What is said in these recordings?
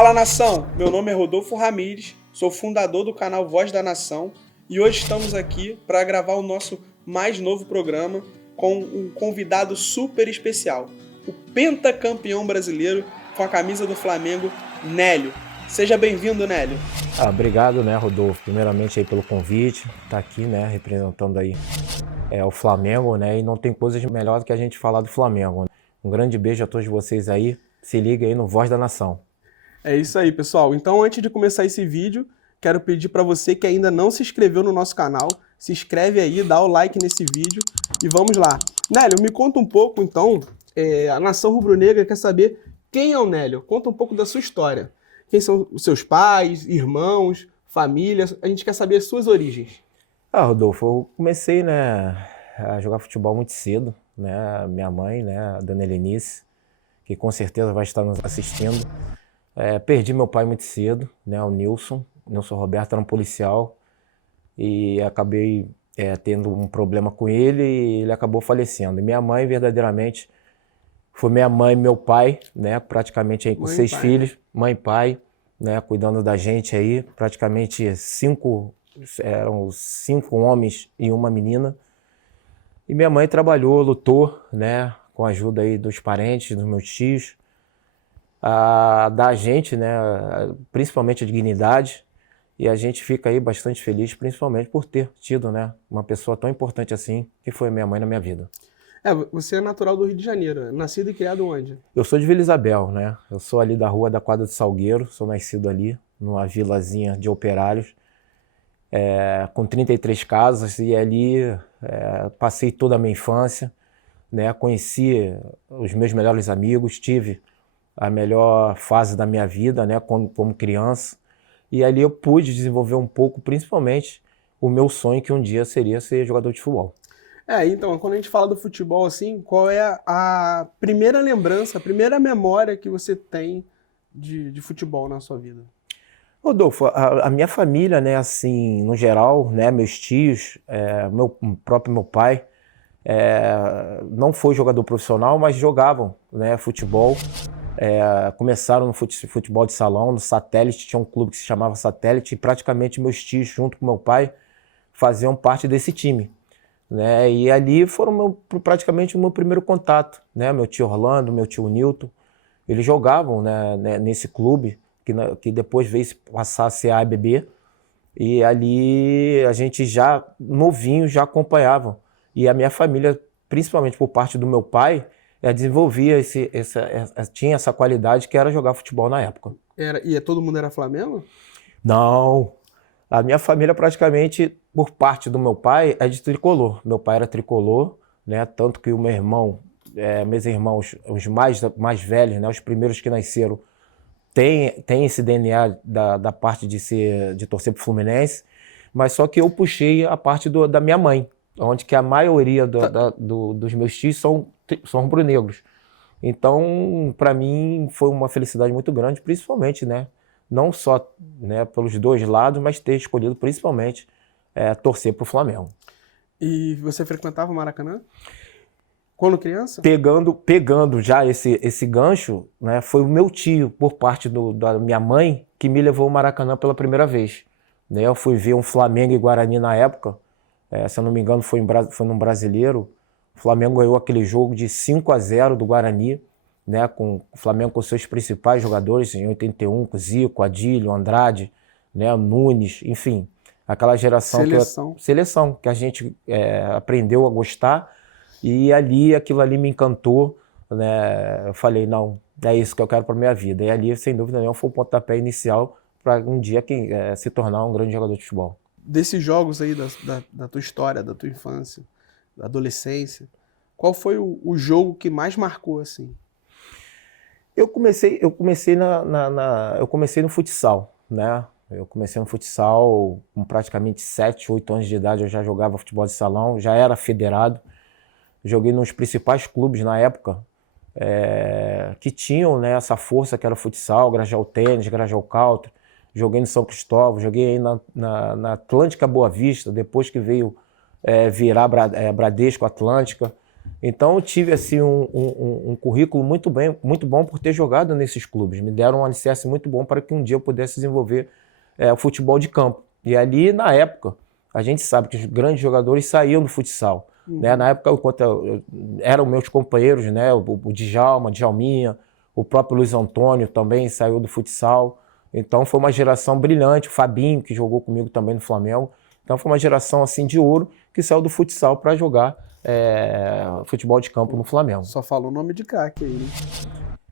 Fala nação, meu nome é Rodolfo Ramires, sou fundador do canal Voz da Nação e hoje estamos aqui para gravar o nosso mais novo programa com um convidado super especial, o pentacampeão brasileiro com a camisa do Flamengo, Nélio. Seja bem-vindo, Nélio. Obrigado, Rodolfo, primeiramente aí pelo convite, tá aqui, representando aí o Flamengo, e não tem coisa melhor do que a gente falar do Flamengo. Um grande beijo a todos vocês aí, se liga aí no Voz da Nação. É isso aí, pessoal. Então, antes de começar esse vídeo, quero pedir para você que ainda não se inscreveu no nosso canal, se inscreve aí, dá o like nesse vídeo e vamos lá. Nélio, me conta um pouco, então, a Nação Rubro-Negra quer saber quem é o Nélio. Conta um pouco da sua história. Quem são os seus pais, irmãos, família? A gente quer saber as suas origens. Rodolfo, eu comecei, a jogar futebol muito cedo, Minha mãe, a dona Helenice, que com certeza vai estar nos assistindo. Perdi meu pai muito cedo, o Nilson Roberto era um policial e acabei tendo um problema com ele e ele acabou falecendo. E minha mãe, verdadeiramente, foi minha mãe e meu pai, praticamente aí com Mãe e 6 pai, filhos, mãe e pai, cuidando da gente aí, praticamente eram 5 homens e uma menina. E minha mãe trabalhou, lutou, com a ajuda aí dos parentes, dos meus tios, da gente, principalmente a dignidade, e a gente fica aí bastante feliz, principalmente por ter tido, uma pessoa tão importante assim, que foi minha mãe na minha vida. Você é natural do Rio de Janeiro, nascido e criado onde? Eu sou de Vila Isabel, Eu sou ali da rua da Quadra do Salgueiro, sou nascido ali, numa vilazinha de operários, com 33 casas, e ali passei toda a minha infância, conheci os meus melhores amigos, tive a melhor fase da minha vida, como criança, e ali eu pude desenvolver um pouco, principalmente, o meu sonho que um dia seria ser jogador de futebol. Então, quando a gente fala do futebol, assim, qual é a primeira lembrança, a primeira memória que você tem de futebol na sua vida? Rodolfo, a minha família, assim, no geral, meus tios, meu pai, não foi jogador profissional, mas jogavam, futebol. Começaram no futebol de salão, no Satélite, tinha um clube que se chamava Satélite, e praticamente meus tios, junto com meu pai, faziam parte desse time. E ali foram praticamente o meu primeiro contato. Meu tio Orlando, meu tio Nilton, eles jogavam nesse clube, que depois veio passar a ser a ABB, e ali a gente já, novinho, já acompanhava. E a minha família, principalmente por parte do meu pai, desenvolvia tinha essa qualidade que era jogar futebol na época. E todo mundo era Flamengo? Não, a minha família praticamente, por parte do meu pai, é de tricolor. Meu pai era tricolor, tanto que o meu irmão, meus irmãos, os mais velhos, os primeiros que nasceram, tem esse DNA da parte de torcer pro Fluminense, mas só que eu puxei a parte da minha mãe, onde que a maioria dos meus tios são rubro-negros. Então, para mim, foi uma felicidade muito grande, principalmente, não só pelos dois lados, mas ter escolhido principalmente torcer pro Flamengo. E você frequentava o Maracanã? Quando criança? Pegando já esse gancho, foi o meu tio, por parte da minha mãe, que me levou ao Maracanã pela primeira vez. Eu fui ver um Flamengo e Guarani na época, se eu não me engano foi num Brasileiro. O Flamengo ganhou aquele jogo de 5-0 do Guarani, com o Flamengo com seus principais jogadores, em 81, com Zico, Adílio, Andrade, Nunes, enfim. Aquela geração seleção que a gente aprendeu a gostar. E aquilo ali me encantou, Eu falei, não, é isso que eu quero para minha vida. E ali, sem dúvida nenhuma, foi o pontapé inicial para um dia se tornar um grande jogador de futebol. Desses jogos aí da tua história, da tua infância, da adolescência, qual foi o jogo que mais marcou, assim? Eu comecei no futsal, Eu comecei no futsal com praticamente 7, 8 anos de idade, eu já jogava futebol de salão, já era federado. Joguei nos principais clubes na época, que tinham essa força que era o futsal, Grajaú Tênis, Grajaú Country. Joguei no São Cristóvão, joguei aí na Atlântica Boa Vista, depois que veio virar Bradesco Atlântica. Então eu tive assim um currículo muito bom por ter jogado nesses clubes. Me deram um alicerce muito bom para que um dia eu pudesse desenvolver o futebol de campo. E ali, na época, a gente sabe que os grandes jogadores saíam do futsal. Né? Na época, eram meus companheiros, né? o Djalma, Djalminha, o próprio Luiz Antônio também saiu do futsal. Então foi uma geração brilhante, o Fabinho, que jogou comigo também no Flamengo. Então foi uma geração assim de ouro que saiu do futsal para jogar futebol de campo no Flamengo. Só falou o nome de craque aí, né?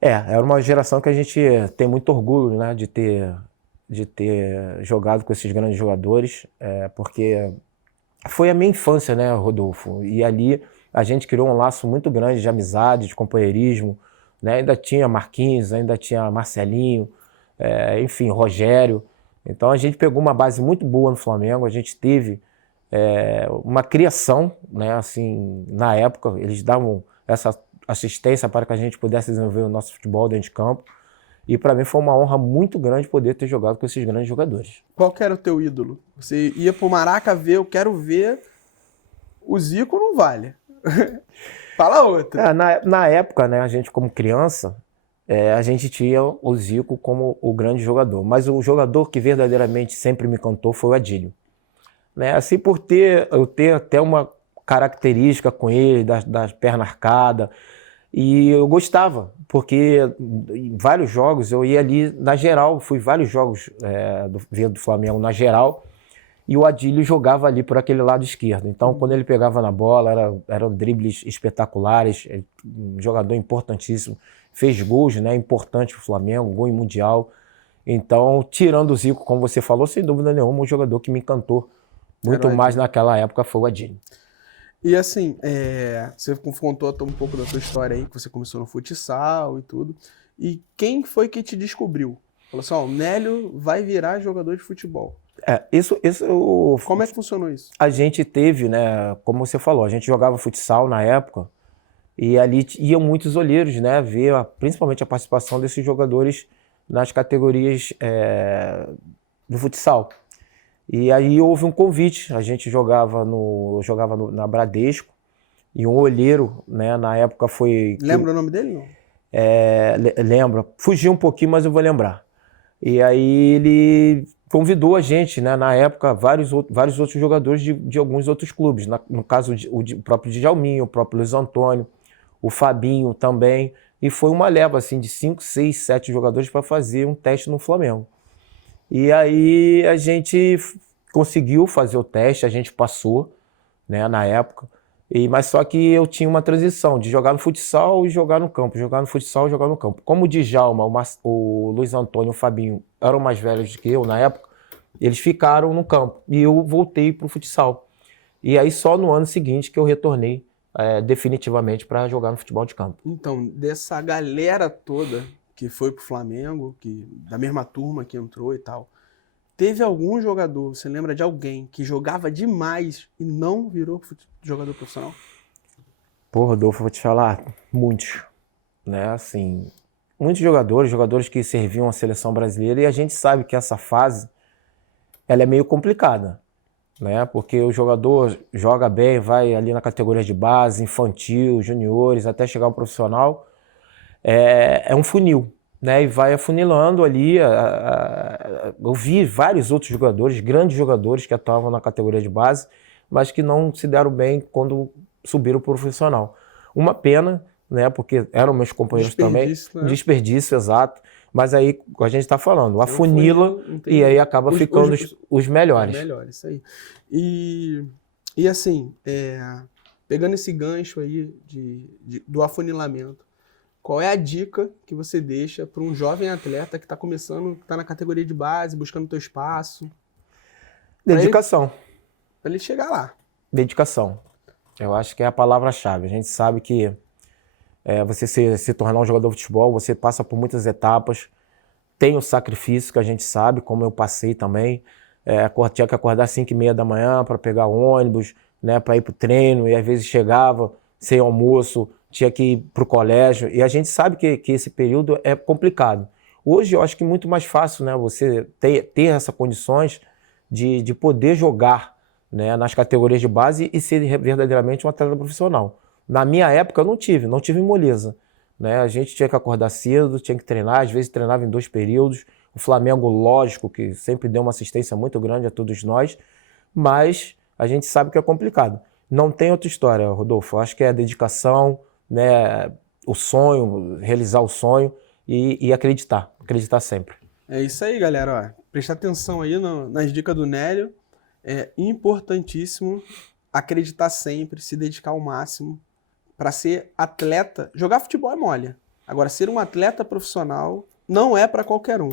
Era uma geração que a gente tem muito orgulho, né, de ter jogado com esses grandes jogadores, porque foi a minha infância, né, Rodolfo? E ali a gente criou um laço muito grande de amizade, de companheirismo, né? Ainda tinha Marquinhos, ainda tinha Marcelinho, enfim, Rogério. Então a gente pegou uma base muito boa no Flamengo, a gente teve uma criação, né, assim, na época, eles davam essa assistência para que a gente pudesse desenvolver o nosso futebol dentro de campo. E para mim foi uma honra muito grande poder ter jogado com esses grandes jogadores. Qual que era o teu ídolo? Você ia pro Maraca ver, eu quero ver, o Zico não vale. Fala outra. Na época, né, a gente como criança, a gente tinha o Zico como o grande jogador. Mas o jogador que verdadeiramente sempre me encantou foi o Adílio. Né? Assim, eu ter até uma característica com ele, das pernas arcadas, e eu gostava, porque em vários jogos eu ia ali na geral, fui vários jogos do Flamengo na geral, e o Adílio jogava ali por aquele lado esquerdo. Então, quando ele pegava na bola, eram dribles espetaculares, um jogador importantíssimo, fez gols, né, importante para o Flamengo, gol em Mundial. Então, tirando o Zico, como você falou, sem dúvida nenhuma, um jogador que me encantou muito mais naquela época foi o Adílio. E assim, você contou um pouco da sua história aí, que você começou no futsal e tudo. E quem foi que te descobriu? Falou assim, o Nélio vai virar jogador de futebol. Como é que funcionou isso? A gente teve, né, como você falou, a gente jogava futsal na época, e ali iam muitos olheiros, né, ver principalmente a participação desses jogadores nas categorias do futsal. E aí houve um convite, a gente jogava na Bradesco, e um olheiro, né, na época foi... Lembra o nome dele, não? Lembro, fugi um pouquinho, mas eu vou lembrar. E aí ele convidou a gente, né, na época, vários outros jogadores de alguns outros clubes, no caso o próprio Djalminha, o próprio Luiz Antônio, o Fabinho também, e foi uma leva assim, de 5, 6, 7 jogadores para fazer um teste no Flamengo. E aí a gente conseguiu fazer o teste, a gente passou, né, na época, mas só que eu tinha uma transição de jogar no futsal e jogar no campo, jogar no futsal e jogar no campo. Como o Djalma, o Luiz Antônio e o Fabinho eram mais velhos que eu na época, eles ficaram no campo e eu voltei para o futsal. E aí só no ano seguinte que eu retornei definitivamente para jogar no futebol de campo. Então, dessa galera toda que foi pro Flamengo, da mesma turma que entrou e tal, teve algum jogador, você lembra de alguém que jogava demais e não virou jogador profissional? Pô, Rodolfo, vou te falar, muitos, né, assim, muitos jogadores que serviam à seleção brasileira, e a gente sabe que essa fase, ela é meio complicada, né, porque o jogador joga bem, vai ali na categoria de base, infantil, juniores, até chegar ao profissional, é um funil, né, e vai afunilando ali. Eu vi vários outros jogadores, grandes jogadores que atuavam na categoria de base, mas que não se deram bem quando subiram para o profissional. Uma pena, né, porque eram meus companheiros também. Né? Desperdício, exato. Mas aí a gente está falando, afunila e aí acaba ficando os melhores. Os melhores, isso aí. E assim, pegando esse gancho aí do afunilamento, qual é a dica que você deixa para um jovem atleta que está começando, que está na categoria de base, buscando o teu espaço? Dedicação. Para ele chegar lá. Dedicação. Eu acho que é a palavra-chave. A gente sabe que você se tornar um jogador de futebol, você passa por muitas etapas. Tem o sacrifício que a gente sabe, como eu passei também. Tinha que acordar às 5h30 da manhã para pegar ônibus, né, para ir para o treino, e às vezes chegava sem almoço, tinha que ir para o colégio, e a gente sabe que esse período é complicado. Hoje eu acho que é muito mais fácil, né, você ter essas condições de poder jogar, né, nas categorias de base e ser verdadeiramente um atleta profissional. Na minha época eu não tive moleza, né? A gente tinha que acordar cedo, tinha que treinar, às vezes treinava em 2 períodos. O Flamengo, lógico, que sempre deu uma assistência muito grande a todos nós, mas a gente sabe que é complicado. Não tem outra história, Rodolfo. Acho que é a dedicação, né? O sonho, realizar o sonho e acreditar sempre. É isso aí, galera. Ó, prestar atenção aí nas dicas do Nélio. É importantíssimo acreditar sempre, se dedicar ao máximo para ser atleta. Jogar futebol é mole. Agora, ser um atleta profissional não é para qualquer um.